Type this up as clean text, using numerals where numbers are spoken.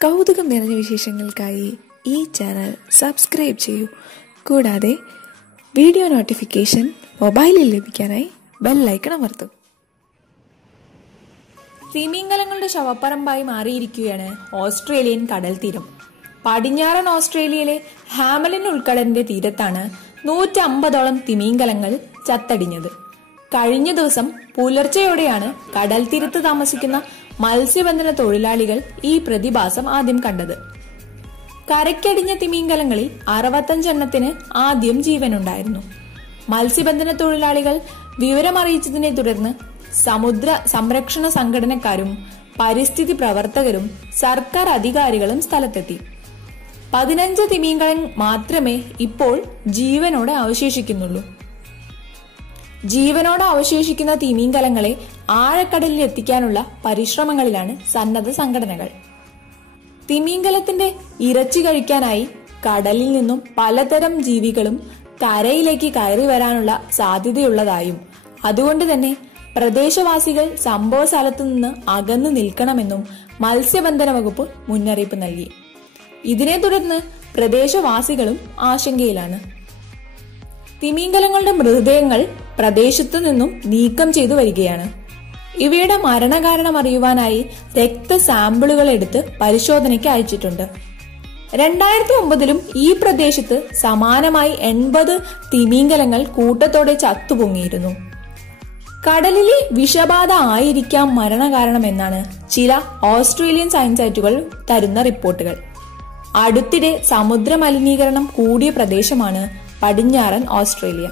കൗതുകം നിറഞ്ഞ വിശേഷങ്ങൾക്കായി ഈ ചാനൽ സബ്സ്ക്രൈബ് ചെയ്യൂ. കൂടാതെ വീഡിയോ നോട്ടിഫിക്കേഷൻ മൊബൈലിൽ ലഭിക്കാനായി ബെല്ലൈക്കൺ അമർത്തും. തിമിംഗലങ്ങളുടെ ശവപ്പറമ്പായി മാറിയിരിക്കുകയാണ് ഓസ്ട്രേലിയൻ കടൽ തീരം. പടിഞ്ഞാറൻ ഓസ്ട്രേലിയയിലെ ഹാമലിൻ ഉൾക്കടലിന്റെ തീരത്താണ് 150ഓളം തിമിംഗലങ്ങൾ ചത്തടിഞ്ഞത്. കഴിഞ്ഞ ദിവസം പുലർച്ചെയോടെയാണ് കടൽ തീരത്ത് താമസിക്കുന്ന മത്സ്യബന്ധന തൊഴിലാളികൾ ഈ പ്രതിഭാസം ആദ്യം കണ്ടത്. കരയ്ക്കടിഞ്ഞ തിമിംഗലങ്ങളിൽ 65 എണ്ണത്തിന് ആദ്യം ജീവനുണ്ടായിരുന്നു. മത്സ്യബന്ധന തൊഴിലാളികൾ വിവരമറിയിച്ചതിനെ തുടർന്ന് സമുദ്ര സംരക്ഷണ സംഘടനക്കാരും പരിസ്ഥിതി പ്രവർത്തകരും സർക്കാർ അധികാരികളും സ്ഥലത്തെത്തി. 15 തിമിംഗലം മാത്രമേ ഇപ്പോൾ ജീവനോടെ അവശേഷിക്കുന്നുള്ളൂ. ജീവനോടെ അവശേഷിക്കുന്ന തിമിംഗലങ്ങളെ ആഴക്കടലിൽ എത്തിക്കാനുള്ള പരിശ്രമങ്ങളിലാണ് സന്നദ്ധ സംഘടനകൾ. തിമിംഗലത്തിന്റെ ഇറച്ചി കഴിക്കാനായി കടലിൽ നിന്നും പലതരം ജീവികളും കരയിലേക്ക് കയറി വരാനുള്ള സാധ്യതയുള്ളതായും അതുകൊണ്ട് തന്നെ പ്രദേശവാസികൾ സംഭവ സ്ഥലത്തു നിന്ന് അകന്നു നിൽക്കണമെന്നും മത്സ്യബന്ധന വകുപ്പ് മുന്നറിയിപ്പ് നൽകി. ഇതിനെ തുടർന്ന് പ്രദേശവാസികളും ആശങ്കയിലാണ്. തിമിംഗലങ്ങളുടെ മൃതദേഹങ്ങൾ പ്രദേശത്തു നിന്നും നീക്കം ചെയ്തു വരികയാണ്. ഇവയുടെ മരണകാരണം അറിയുവാനായി രക്തസാമ്പിളുകൾ എടുത്ത് പരിശോധനയ്ക്ക് അയച്ചിട്ടുണ്ട്. 2009 ഈ പ്രദേശത്ത് സമാനമായി 80 തിമിംഗലങ്ങൾ കൂട്ടത്തോടെ ചത്തുപൊങ്ങിയിരുന്നു. കടലിലെ വിഷബാധ ആയിരിക്കാം മരണകാരണമെന്നാണ് ചില ഓസ്ട്രേലിയൻ സയൻസ് സൈറ്റുകൾ തരുന്ന റിപ്പോർട്ടുകൾ. അടുത്തിടെ സമുദ്ര മലിനീകരണം കൂടിയ പ്രദേശമാണ് പടിഞ്ഞാറൻ ഓസ്ട്രേലിയ.